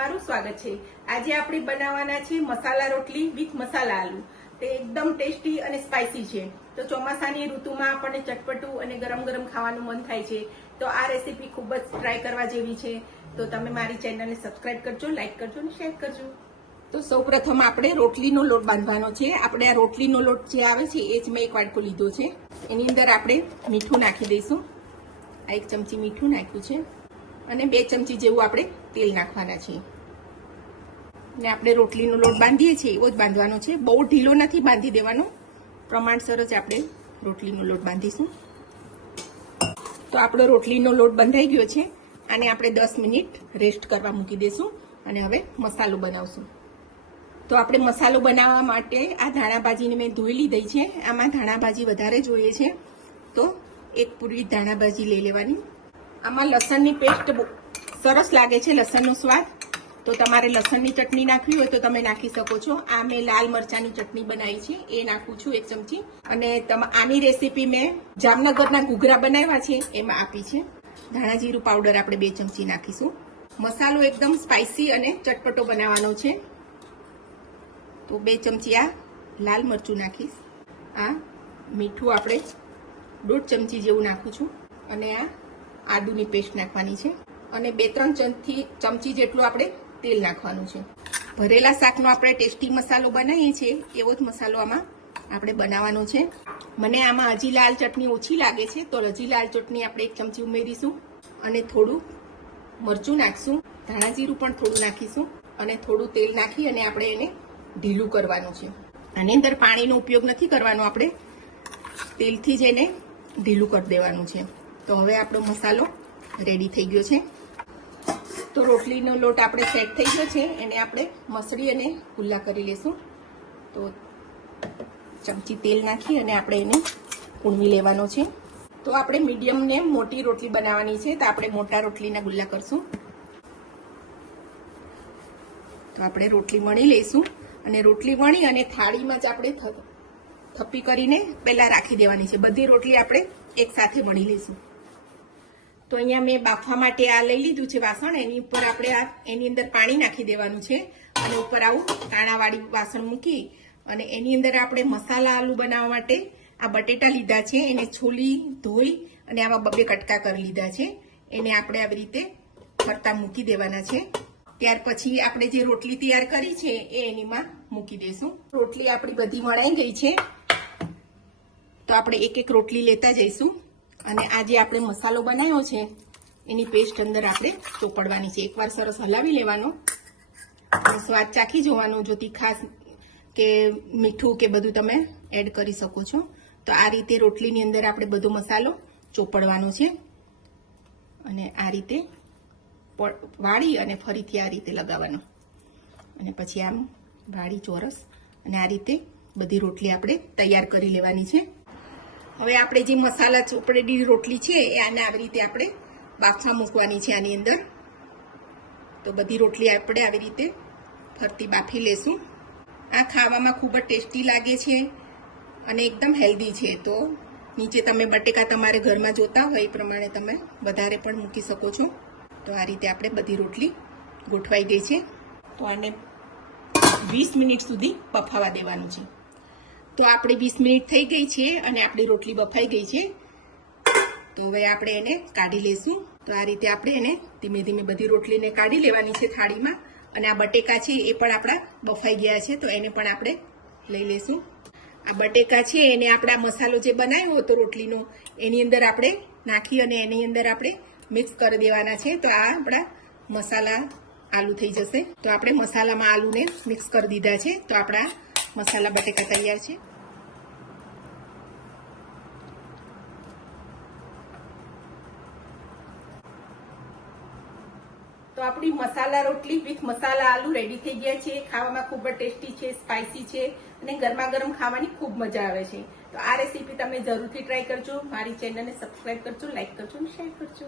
તમારું સ્વાગત છે। આજે આપણે બનાવવાના છે મસાલા રોટલી વિથ મસાલા આલુ। તે એકદમ ટેસ્ટી અને સ્પાઇસી છે। તો ચોમાસાની ઋતુમાં આપણને ચટપટું અને ગરમ ગરમ ખાવાનું મન થાય છે। તો આ રેસીપી ખૂબ જ ટ્રાય કરવા જેવી છે। તો તમે મારી ચેનલને સબસ્ક્રાઇબ કરજો, લાઈક કરજો અને શેર કરજો। તો સૌપ્રથમ આપણે રોટલીનો લોટ બાંધવાનો છે। આપણે આ રોટલીનો લોટ જે આવે છે એ જ મેં એક વાટકો લીધો છે। એની અંદર આપણે મીઠું નાખી દઈશું। આ 1 ચમચી મીઠું નાખ્યું છે અને 2 ચમચી જેવું આપણે તેલ નાખવાના છે। ને આપણે રોટલીનો લોટ બાંધીએ છીએ એવો જ બાંધવાનો છે। બહુ ઢીલો નથી બાંધી દેવાનો, પ્રમાણસર જ આપણે રોટલીનો લોટ બાંધીશું। તો આપણો રોટલીનો લોટ બંધાઈ ગયો છે। આને આપણે 10 મિનિટ રેસ્ટ કરવા મૂકી દઈશું અને હવે મસાલો બનાવશું। તો આપણે મસાલો બનાવવા માટે આ ધાણાભાજીને મેં ધોઈ લીધી છે। આમાં ધાણાભાજી વધારે જોઈએ છે તો 1 પૂરી ધાણાભાજી લઈ લેવાની। આમાં લસણની પેસ્ટ સરસ લાગે છે, લસણનો સ્વાદ। તો તમારે લસણની ચટણી નાખવી હોય તો તમે નાખી શકો છો। આ મેં લાલ મરચાંની ચટણી બનાવી છે એ નાખું છું 1 ચમચી। અને આની રેસીપી મેં જામનગરના ઘૂઘરા બનાવ્યા છે એમાં આપી છે। ધાણા જીરું પાવડર આપણે 2 ચમચી નાખીશું। મસાલો એકદમ સ્પાઇસી અને ચટપટો બનાવવાનો છે તો 2 ચમચી આ લાલ મરચું નાખીશ। આ મીઠું આપણે 1.5 ચમચી જેવું નાખું છું અને આ આદુની પેસ્ટ નાખવાની છે અને 2-3 ચમચી જેટલું આપણે તેલ નાખવાનું છે। ભરેલા શાકનો આપણે ટેસ્ટી મસાલો બનાવીએ છીએ એવો જ મસાલો આમાં આપણે બનાવવાનો છે। મને આમાં હજી લાલ ચટણી ઓછી લાગે છે તો હજી લાલ ચટણી આપણે 1 ચમચી ઉમેરીશું અને થોડું મરચું નાખીશું, ધાણા જીરું પણ થોડું નાખીશું અને થોડું તેલ નાખી અને આપણે એને ઢીલું કરવાનું છે। આની અંદર પાણીનો ઉપયોગ નથી કરવાનો, આપણે તેલથી જ એને ઢીલું કરી દેવાનું છે। તો હવે આપણો મસાલો રેડી થઈ ગયો છે। તો રોટલીનો લોટ આપણે સેટ થઈ ગયો છે, એને આપણે મસળી અને ખુલ્લા કરી લેશું। તો ચમચી તેલ નાખી અને આપણે એને કૂણવી લેવાનો છે। તો આપણે મીડિયમ ને મોટી રોટલી બનાવવાની છે તો આપણે મોટા રોટલીના ગુલ્લા કરશું। તો આપણે રોટલી વણી લઈશું અને રોટલી વણી અને થાળીમાં જ આપણે થપ્પી કરીને પહેલા રાખી દેવાની છે। બધી રોટલી આપણે એક સાથે વણી લઈશું। તો અહીંયા મેં બાફવા માટે આ લઈ લીધું છે વાસણ, એની ઉપર આપણે એની અંદર પાણી નાખી દેવાનું છે અને ઉપર આવું કાણાવાળી વાસણ મૂકી અને એની અંદર આપણે મસાલા આલુ બનાવવા માટે આ બટેટા લીધા છે, એને છોલી ધોઈ અને આવા 2 કટકા કરી લીધા છે। એને આપણે આવી રીતે ફરતા મૂકી દેવાના છે। ત્યાર પછી આપણે જે રોટલી તૈયાર કરી છે એ એનીમાં મૂકી દઈશું। રોટલી આપણી બધી વણાઈ ગઈ છે તો આપણે 1-1 રોટલી લેતા જઈશું અને આ જે આપણે મસાલો બનાવ્યો છે એની પેસ્ટ અંદર આપણે ચોપડવાની છે। એકવાર સરસ હલાવી લેવાનો અને સ્વાદ ચાખી જોવાનો, જો તીખાસ કે મીઠું કે બધું તમે એડ કરી શકો છો। તો આ રીતે રોટલીની અંદર આપણે બધો મસાલો ચોપડવાનો છે અને આ રીતે વાળી અને ફરીથી આ રીતે લગાવવાનો અને પછી આમ વાળી ચોરસ અને આ રીતે બધી રોટલી આપણે તૈયાર કરી લેવાની છે। હવે આપણે જે મસાલા ચોપડેલી રોટલી છે એ આને આવી રીતે આપણે બાફવા મૂકવાની છે આની અંદર। તો બધી રોટલી આપણે આવી રીતે ફરતી બાફી લેશું। આ ખાવામાં ખૂબ જ ટેસ્ટી લાગે છે અને એકદમ હેલ્ધી છે। તો નીચે તમે બટેકા તમારે ઘરમાં જોતા હોય એ પ્રમાણે તમે વધારે પણ મૂકી શકો છો। તો આ રીતે આપણે બધી રોટલી ગોઠવાઈ ગઈ છે। તો આને 20 મિનિટ સુધી બફાવા દેવાનું છે। તો આપણે 20 મિનિટ થઈ ગઈ છે અને આપણી રોટલી બફાઈ ગઈ છે। તો હવે આપણે એને કાઢી લઈશું। તો આ રીતે આપણે એને ધીમે ધીમે બધી રોટલીને કાઢી લેવાની છે થાળીમાં અને આ બટેકા છે એ પણ આપણા બફાઈ ગયા છે તો એને પણ આપણે લઈ લઈશું। આ બટેકા છે એને આપણા મસાલો જે બનાવ્યો હતો રોટલીનો એની અંદર આપણે નાખી અને એની અંદર આપણે મિક્સ કરી દેવાના છે। તો આ આપણા મસાલા આલુ થઈ જશે। તો આપણે મસાલામાં આલુને મિક્સ કરી દીધા છે। તો આપણા મસાલા બટેકા તૈયાર છે। તો આપણી મસાલા રોટલી વિથ મસાલા આલુ રેડી થઈ ગયા છે। ખાવામાં ખૂબ જ ટેસ્ટી છે, સ્પાઇસી છે અને ગરમા ગરમ ખાવાની ખૂબ મજા આવે છે। તો આ રેસીપી તમે જરૂરથી ટ્રાય કરજો। મારી ચેનલને સબસ્ક્રાઇબ કરજો, લાઈક કરજો અને શેર કરજો।